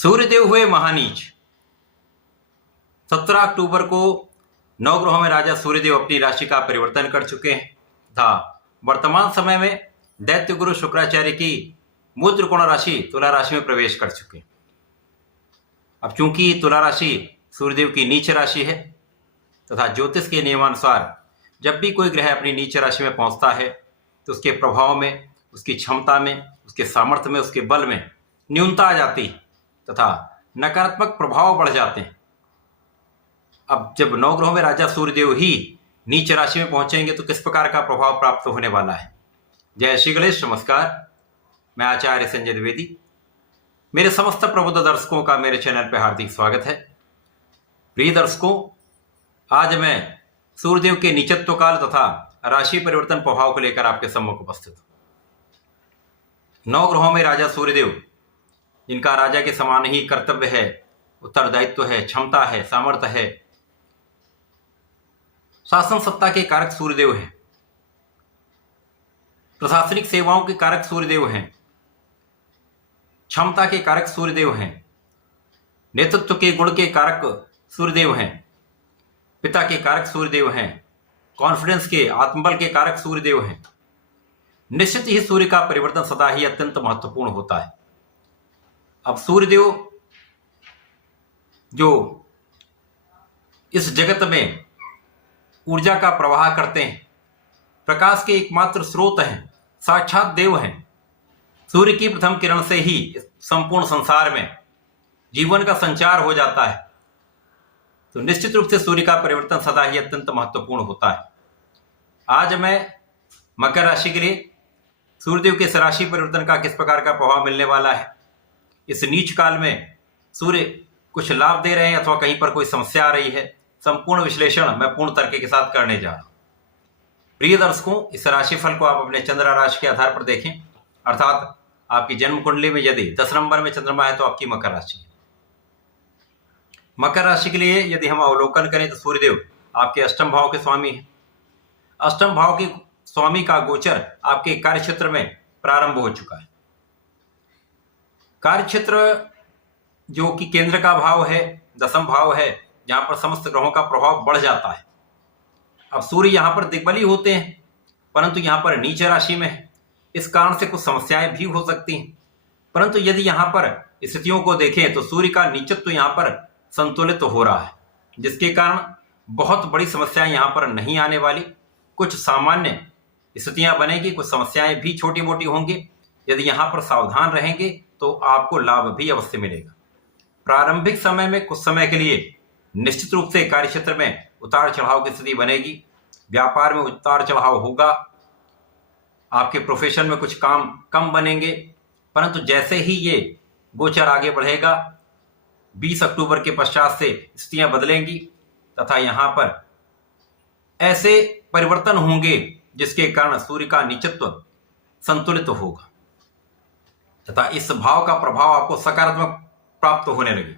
सूर्यदेव हुए महानीच। 17 अक्टूबर को नवग्रहों में राजा सूर्यदेव अपनी राशि का परिवर्तन कर चुके हैं तथा वर्तमान समय में दैत्य गुरु शुक्राचार्य की मूल त्रिकोण राशि तुला राशि में प्रवेश कर चुके हैं। अब चूंकि तुला राशि सूर्यदेव की नीच राशि है तथा ज्योतिष के नियमानुसार जब भी कोई ग्रह अपनी नीच राशि में पहुंचता है तो उसके प्रभाव में, उसकी क्षमता में, उसके सामर्थ्य में, उसके बल में न्यूनता आ जाती है तथा नकारात्मक प्रभाव बढ़ जाते हैं। अब जब नवग्रहों में राजा सूर्यदेव ही नीच राशि में पहुंचेंगे तो किस प्रकार का प्रभाव प्राप्त होने वाला है। जय श्री गणेश। नमस्कार, मैं आचार्य संजय द्विवेदी। मेरे समस्त प्रबुद्ध दर्शकों का मेरे चैनल पर हार्दिक स्वागत है। प्रिय दर्शकों, आज मैं सूर्यदेव के नीचत्व काल तथा राशि परिवर्तन प्रभाव को लेकर आपके सम्मुख उपस्थित हूं। नवग्रहों में राजा सूर्यदेव, जिनका राजा के समान ही कर्तव्य है, उत्तरदायित्व है, क्षमता है, सामर्थ्य है, शासन सत्ता के कारक सूर्यदेव हैं, प्रशासनिक सेवाओं के कारक सूर्यदेव हैं, क्षमता के कारक सूर्यदेव हैं, नेतृत्व के गुण के कारक सूर्यदेव हैं, पिता के कारक सूर्यदेव हैं, कॉन्फिडेंस के, आत्मबल के कारक सूर्यदेव हैं। निश्चित ही सूर्य का परिवर्तन सदा ही अत्यंत महत्वपूर्ण होता है। अब सूर्यदेव जो इस जगत में ऊर्जा का प्रवाह करते हैं, प्रकाश के एकमात्र स्रोत हैं, साक्षात देव हैं। सूर्य की प्रथम किरण से ही संपूर्ण संसार में जीवन का संचार हो जाता है। तो निश्चित रूप से सूर्य का परिवर्तन सदा ही अत्यंत महत्वपूर्ण होता है। आज मैं मकर राशि के लिए सूर्यदेव के इस राशि परिवर्तन का किस प्रकार का प्रभाव मिलने वाला है, इस नीच काल में सूर्य कुछ लाभ दे रहे हैं अथवा कहीं पर कोई समस्या आ रही है, संपूर्ण विश्लेषण मैं पूर्ण तर्क के साथ करने जा रहा हूं। प्रिय दर्शकों, इस राशिफल को आप अपने चंद्र राशि के आधार पर देखें, अर्थात आपकी जन्म कुंडली में यदि 10 नंबर में चंद्रमा है तो आपकी मकर राशि है। मकर राशि के लिए यदि हम अवलोकन करें तो सूर्यदेव आपके अष्टम भाव के स्वामी हैं। अष्टम भाव के स्वामी का गोचर आपके कार्य क्षेत्र में प्रारंभ हो चुका है। कार्य क्षेत्र जो कि केंद्र का भाव है, दसम भाव है, जहां पर समस्त ग्रहों का प्रभाव बढ़ जाता है। अब सूर्य यहां पर दिग्बली होते हैं परंतु यहां पर नीच राशि में है, इस कारण से कुछ समस्याएं भी हो सकती हैं। परंतु यदि यहां पर स्थितियों को देखें तो सूर्य का नीचत्व यहां पर संतुलित हो रहा है, जिसके कारण बहुत बड़ी समस्याएं यहां पर नहीं आने वाली। कुछ सामान्य स्थितियां बनेगी, कुछ समस्याएं भी छोटी मोटी होंगी। यदि यहां पर सावधान रहेंगे तो आपको लाभ भी अवश्य मिलेगा। प्रारंभिक समय में कुछ समय के लिए निश्चित रूप से कार्य क्षेत्र में उतार चढ़ाव की स्थिति बनेगी, व्यापार में उतार चढ़ाव होगा, आपके प्रोफेशन में कुछ काम कम बनेंगे। परंतु जैसे ही ये गोचर आगे बढ़ेगा, 20 अक्टूबर के पश्चात से स्थितियां बदलेंगी तथा यहां पर ऐसे परिवर्तन होंगे जिसके कारण सूर्य का नीचत्व संतुलित होगा तथा इस भाव का प्रभाव आपको सकारात्मक प्राप्त होने लगे।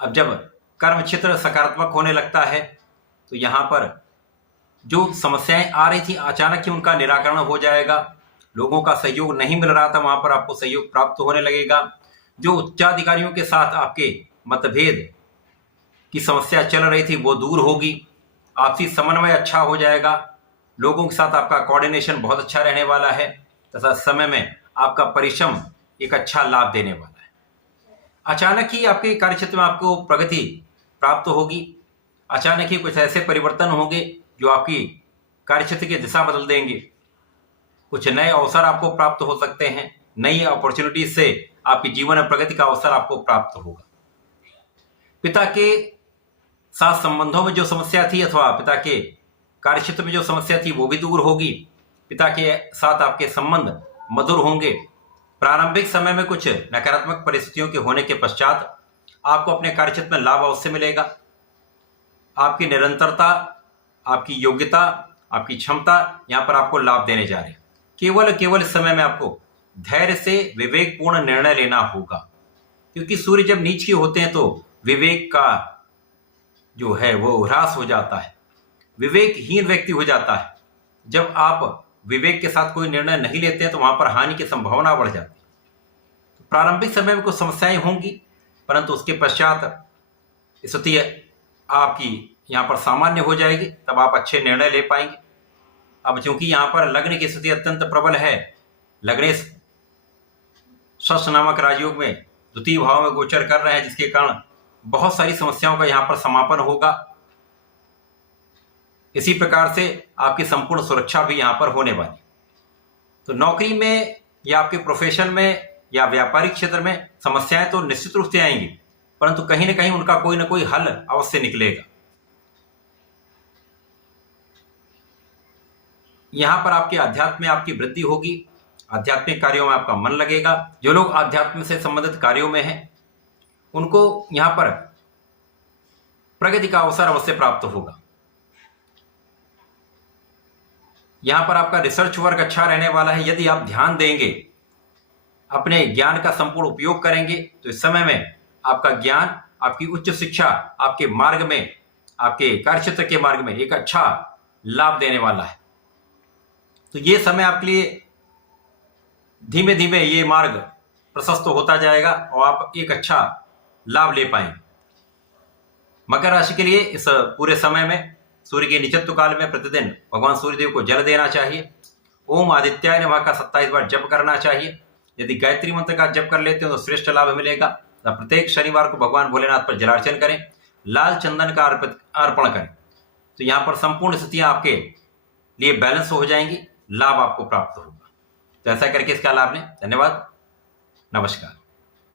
अब जब कर्म क्षेत्र सकारात्मक होने लगता है तो यहां पर जो समस्याएं आ रही थी अचानक ही उनका निराकरण हो जाएगा। लोगों का सहयोग नहीं मिल रहा था, वहां पर आपको सहयोग प्राप्त होने लगेगा। जो उच्चाधिकारियों के साथ आपके मतभेद की समस्या चल रही थी वो दूर होगी। आपसी समन्वय अच्छा हो जाएगा। लोगों के साथ आपका कोऑर्डिनेशन बहुत अच्छा रहने वाला है तथा समय में आपका परिश्रम एक अच्छा लाभ देने वाला है। अचानक ही आपके कार्यक्षेत्र में आपको प्रगति प्राप्त होगी। अचानक ही कुछ ऐसे परिवर्तन होंगे जो आपकी कार्यक्षेत्र की दिशा बदल देंगे। कुछ नए अवसर आपको प्राप्त हो सकते हैं। नई अपॉर्चुनिटीज से आपकी जीवन में प्रगति का अवसर आपको प्राप्त होगा। पिता के साथ संबंधों में जो समस्या थी अथवा पिता के कार्यक्षेत्र में जो समस्या थी वो भी दूर होगी। पिता के साथ आपके संबंध मधुर होंगे। प्रारंभिक समय में कुछ नकारात्मक परिस्थितियों के होने के पश्चात आपको अपने कार्यक्षेत्र में लाभ अवश्य मिलेगा। आपकी निरंतरता, आपकी योग्यता, आपकी क्षमता यहाँ पर आपको लाभ देने जा रहे हैं। केवल इस समय में आपको धैर्य से विवेकपूर्ण निर्णय लेना होगा, क्योंकि सूर्य जब नीच के होते हैं तो विवेक का जो है वो ह्रास हो जाता है, विवेकहीन व्यक्ति हो जाता है। जब आप विवेक के साथ कोई निर्णय नहीं लेते हैं तो वहां पर हानि की संभावना बढ़ जाती है। तो प्रारंभिक समय में कुछ समस्याएं होंगी, परंतु उसके पश्चात स्थिति आपकी यहाँ पर सामान्य हो जाएगी, तब आप अच्छे निर्णय ले पाएंगे। अब चूंकि यहाँ पर लग्न की स्थिति अत्यंत प्रबल है, लग्नेश षष्ठ नामक राजयोग में द्वितीय भाव में गोचर कर रहे हैं, जिसके कारण बहुत सारी समस्याओं का यहाँ पर समापन होगा। इसी प्रकार से आपकी संपूर्ण सुरक्षा भी यहाँ पर होने वाली। तो नौकरी में या आपके प्रोफेशन में या व्यापारिक क्षेत्र में समस्याएं तो निश्चित रूप से आएंगी, परंतु कहीं ना कहीं उनका कोई ना कोई हल अवश्य निकलेगा। यहां पर आपके अध्यात्म में आपकी वृद्धि होगी, आध्यात्मिक कार्यों में आपका मन लगेगा। जो लोग आध्यात्म से संबंधित कार्यों में हैं उनको यहां पर प्रगति का अवसर अवश्य प्राप्त होगा। यहां पर आपका रिसर्च वर्क अच्छा रहने वाला है। यदि आप ध्यान देंगे, अपने ज्ञान का संपूर्ण उपयोग करेंगे, तो इस समय में आपका ज्ञान, आपकी उच्च शिक्षा आपके मार्ग में, आपके कार्यक्षेत्र के मार्ग में एक अच्छा लाभ देने वाला है। तो ये समय आपके लिए धीमे धीमे ये मार्ग प्रशस्त होता जाएगा और आप एक अच्छा लाभ ले पाएंगे। मकर राशि के लिए इस पूरे समय में सूर्य के निचत्व काल में प्रतिदिन भगवान सूर्यदेव को जल देना चाहिए। ओम आदित्याय नमः का 27 बार जप करना चाहिए। यदि गायत्री मंत्र का जप कर लेते हो तो श्रेष्ठ लाभ मिलेगा। तो प्रत्येक शनिवार को भगवान भोलेनाथ पर जलार्चन करें, लाल चंदन का अर्पण करें, तो यहाँ पर संपूर्ण स्थितियां आपके लिए बैलेंस हो जाएंगी, लाभ आपको प्राप्त होगा। तो ऐसा करके इसका लाभ लें। धन्यवाद, नमस्कार।